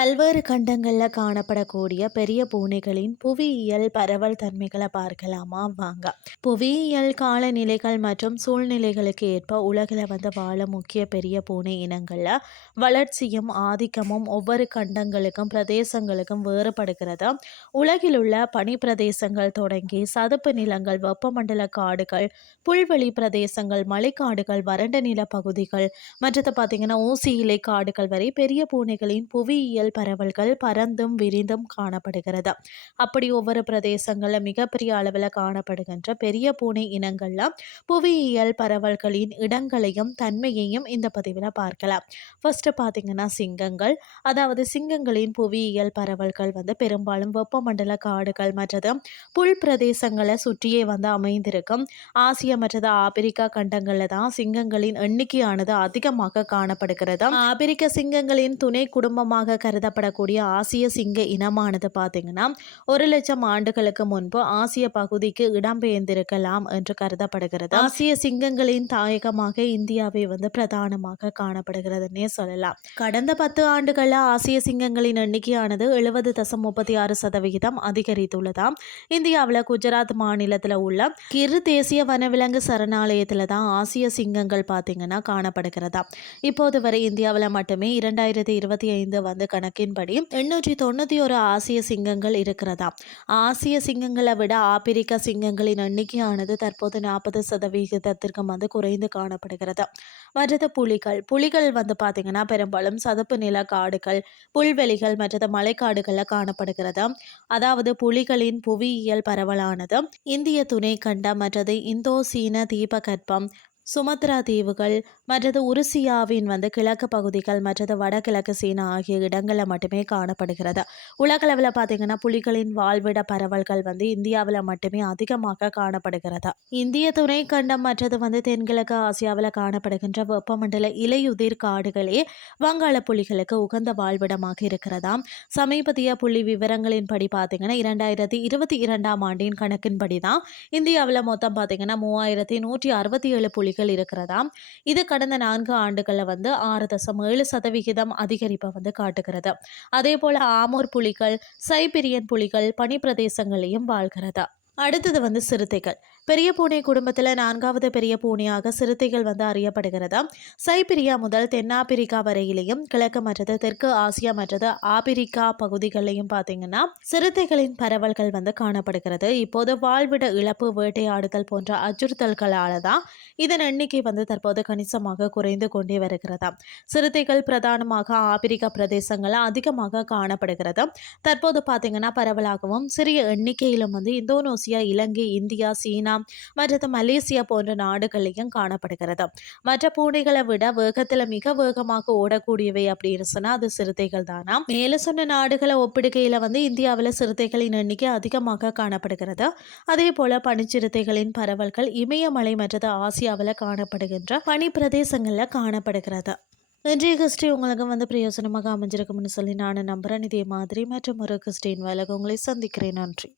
பல்வேறு கண்டங்களில் காணப்படக்கூடிய பெரிய பூனைகளின் புவியியல் பரவல் தன்மைகளை பார்க்கலாமா? வாங்க. புவியியல் காலநிலைகள் மற்றும் சூழ்நிலைகளுக்கு ஏற்ப உலகில் வந்து வாழ முக்கிய பெரிய பூனை இனங்களில் வளர்ச்சியும் ஆதிக்கமும் ஒவ்வொரு கண்டங்களுக்கும் பிரதேசங்களுக்கும் வேறுபடுகிறது. உலகில் உள்ள பனி பிரதேசங்கள் தொடங்கி சதுப்பு நிலங்கள் வெப்பமண்டல காடுகள் புல்வெளி பிரதேசங்கள் மலைக்காடுகள் வறண்ட நில பகுதிகள் மற்றது பார்த்தீங்கன்னா ஊசி இலை காடுகள் வரை பெரிய பூனைகளின் புவியியல் பரவல்கள் பறந்தும் விரிந்தும் காணப்படுகிறது. அப்படி ஒவ்வொரு பிரதேசங்களில் மிகப்பெரிய அளவில் காணப்படுகின்ற பெரிய பூனை இனங்கள்லாம் புவியியல் பரவல்களின் இடங்களையும் தன்மையையும் இந்த பதிவில் பார்க்கலாம். ஃபர்ஸ்ட் பார்த்தீங்கன்னா சிங்கங்கள். அதாவது சிங்கங்களின் புவியியல் பரவல்கள் வந்து பெரும்பாலும் வெப்பமண்டல காடுகள் மற்றது புல் பிரதேசங்களை சுற்றியே வந்து அமைந்திருக்கும். ஆசிய மற்றது ஆப்பிரிக்கா கண்டங்களில் தான் சிங்கங்களின் எண்ணிக்கையானது அதிகமாக காணப்படுகிறது. ஆப்பிரிக்க சிங்கங்களின் துணை குடும்பமாக கருதப்படக்கூடிய ஆசிய சிங்க இனமானது பார்த்தீங்கன்னா ஒரு லட்சம் ஆண்டுகளுக்கு முன்பு ஆசிய பகுதிக்கு இடம்பெயர்ந்திருக்கலாம் என்று கருதப்படுகிறது. ஆசிய சிங்கங்களின் தாயகமாக இந்தியாவை வந்து பிரதானமாக காணப்படுகிறதுன்னே சொல்லலாம். கடந்த பத்து ஆண்டுகளில் ஆசிய சிங்கங்களின் எண்ணிக்கையானது எழுபது தசம் முப்பத்தி ஆறு சதவிகிதம் அதிகரித்துள்ளதாம் இந்தியாவில் குஜராத் மாநிலத்தில் உள்ள கிரு தேசிய வனவிலங்கு சரணாலயத்தில் தான் ஆசிய சிங்கங்கள் பார்த்தீங்கன்னா காணப்படுகிறதா? இப்போது வரை இந்தியாவில் மட்டுமே இரண்டாயிரத்தி இருபத்தி ஐந்து வந்து கணக்கின்படி எண்ணூற்றி தொண்ணூற்றி ஒரு ஆசிய சிங்கங்கள் இருக்கிறதா? ஆசிய சிங்கங்களை விட ஆப்பிரிக்க சிங்கங்களின் எண்ணிக்கையானது தற்போது நாற்பது சதவிகிதத்திற்கு வந்து குறைந்து காணப்படுகிறது. மற்றது புலிகள். புலிகள் வந்து பார்த்திங்கன்னா பெரும்பாலும் சதுப்பு நில காடுகள் புல்வெளிகள் மற்றது மலைக்காடுகளில் காணப்படுகிறது. அதாவது புலிகளின் புவியியல் பரவலானது இந்திய துணை கண்டம் மற்றது இந்தோ சீன தீபகற்பம் சுமத்ரா தீவுகள் மற்றது உருசியாவின் வந்து கிழக்கு பகுதிகள் மற்றது வடகிழக்கு சீனா ஆகிய இடங்களில் மட்டுமே காணப்படுகிறது. உலகளவில் பார்த்தீங்கன்னா புலிகளின் வாழ்விட பரவல்கள் வந்து இந்தியாவில் மட்டுமே அதிகமாக காணப்படுகிறது. இந்திய துணை கண்டம் மற்றது வந்து தென்கிழக்கு ஆசியாவில் காணப்படுகின்ற வெப்பமண்டல இலையுதிர் காடுகளே வங்காள புலிகளுக்கு உகந்த வாழ்விடமாக இருக்கிறதாம் சமீபத்திய புள்ளி விவரங்களின்படி பார்த்தீங்கன்னா இரண்டாயிரத்தி இருபத்தி இரண்டாம் ஆண்டின் கணக்கின்படி தான் இந்தியாவில் மொத்தம் பார்த்தீங்கன்னா மூவாயிரத்தி நூற்றி அறுபத்தி ஏழு புலிகள் புலிகள் இருக்கிறதா இது கடந்த நான்கு ஆண்டுகளில் வந்து ஆறு தசம் ஏழு சதவிகிதம் அதிகரிப்பை வந்து காட்டுகிறது. அதே போல ஆமூர் புலிகள் சைபிரியன் புலிகள் பனிப்பிரதேசங்களையும் வாழ்கிறது அடுத்தது வந்து சிறுத்தைகள். பெரிய பூனை குடும்பத்தில் நான்காவது பெரிய பூனையாக சிறுத்தைகள் வந்து அறியப்படுகிறது? சைபிரியா முதல் தென்னாப்பிரிக்கா வரையிலையும் கிழக்கு மற்றது தெற்கு ஆசியா மற்றது ஆப்பிரிக்கா பகுதிகளையும் பார்த்தீங்கன்னா சிறுத்தைகளின் பரவல்கள் வந்து காணப்படுகிறது. இப்போது வாழ்விட இழப்பு வேட்டையாடுதல் போன்ற அச்சுறுத்தல்களால் தான் இதன் எண்ணிக்கை வந்து தற்போது கணிசமாக குறைந்து கொண்டே வருகிறது? சிறுத்தைகள் பிரதானமாக ஆப்பிரிக்கா பிரதேசங்களில் அதிகமாக காணப்படுகிறது? தற்போது பார்த்தீங்கன்னா பரவலாகவும் சிறிய எண்ணிக்கையிலும் வந்து இந்தோனேசியா இலங்கை இந்தியா சீனா மற்றது மலேசியா போன்ற நாடுகளையும் காணப்படுகிறது. மற்ற பூனைகளை விட வேகத்தில் மிக வேகமாக ஓடக்கூடியவை அப்படின்னு சொன்னால் அது சிறுத்தைகள் தானா? மேலே சொன்ன நாடுகளை ஒப்பிடுகையில் வந்து இந்தியாவில் சிறுத்தைகளின் எண்ணிக்கை அதிகமாக காணப்படுகிறது. அதே போல பனிச்சிறுத்தைகளின் பரவல்கள் இமயமலை மற்றது ஆசியாவில் காணப்படுகின்ற பனி பிரதேசங்களில் காணப்படுகிறது. இன்றைய கிறிஸ்டி உங்களுக்கு வந்து பிரயோசனமாக அமைஞ்சிருக்கும்னு சொல்லி நான் நம்புகிறேன் இதே மாதிரி மற்றும் ஒரு கிறிஸ்டின் வேலைக்கு உங்களை சந்திக்கிறேன். நன்றி.